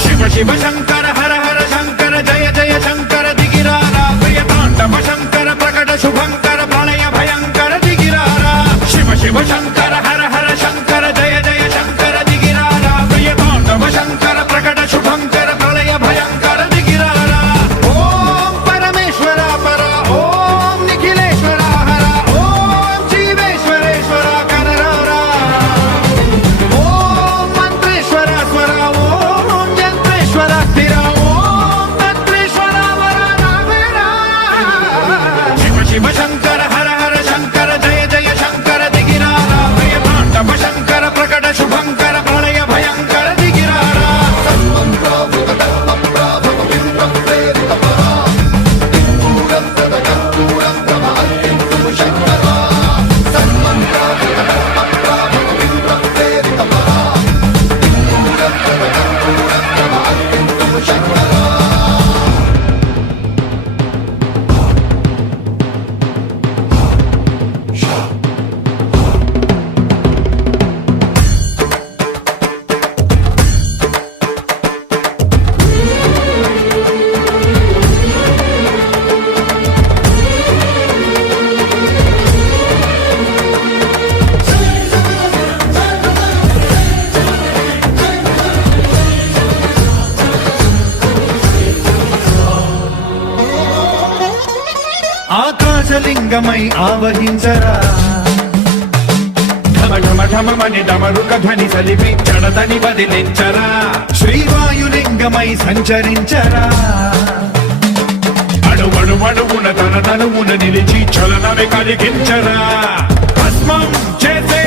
శివ శివ శంకర హర హర శంకర జయ జయ శంకర దిగిరారా ప్రియతాండవ శంకర ప్రకట శుభంకర ప్రళయ భయంకర దిగిరారా శివ శివ శంకర హర హర శంకర జయ జయ శంకర దిగిరారా ప్రియతాండవ శంకర ప్రకట శుభంకర ప్రళయ భయంకర దిగిరారా ఓం పరమేశ్వర పర ఓం నిఖిలేశ్వర హర ఓం జీవేశ్వరేశ్వర కరరారా ఓం మంత్రేశ్వర స్వర ఓం యంత్రేశ్వర స్థిర ఓం తంత్రేశ్వర వర నావేరా శివ శివ శంకర హర హర శంకర జయ జయ శంకర దిగిరారా ప్రియతాండవ శంకర ప్రకట శుభంకర ప్రళయ భయంకర దిగిరారా ఆకాశలింగమై ఆవహించరా ఢమ ఢమ ఢమమని డమరుక ధ్వని సలిపి జడదని వదిలించరా శ్రీవాయులింగమై సంచరించరా అడువడువడువున తన తనువున నిలిచి చలనమే కలిగించరా భస్మం చేసే